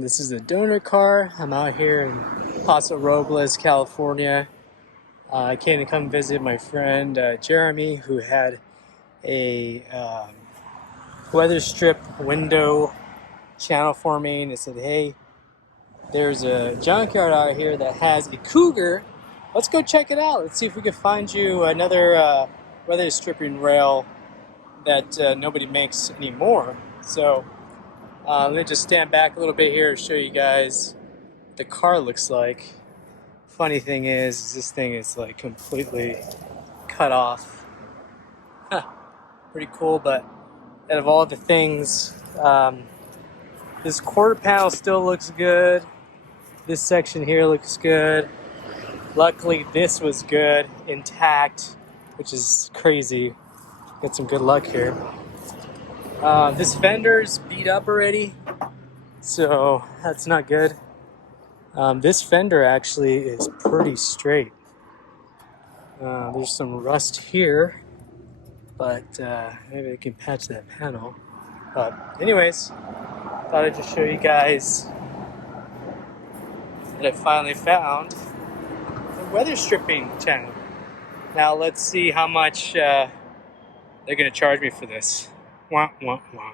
This is the donor car. I'm out here in Paso Robles, California. I came to come visit my friend Jeremy, who had a weather strip window channel for me, and he said, "Hey, there's a junkyard out here that has a Cougar. Let's go check it out. Let's see if we can find you another weather stripping rail that nobody makes anymore." So let me just stand back a little bit here and show you guys what the car looks like. Funny thing is this thing is like completely cut off. Pretty cool, but out of all the things, this quarter panel still looks good. This section here looks good. Luckily, this was good, intact, which is crazy. Get some good luck here. This fender's beat up already, so that's not good. This fender actually is pretty straight. There's some rust here, but maybe I can patch that panel. But anyways, thought I'd just show you guys that I finally found the weather stripping channel. Now let's see how much they're gonna charge me for this. Wah, wah, wah.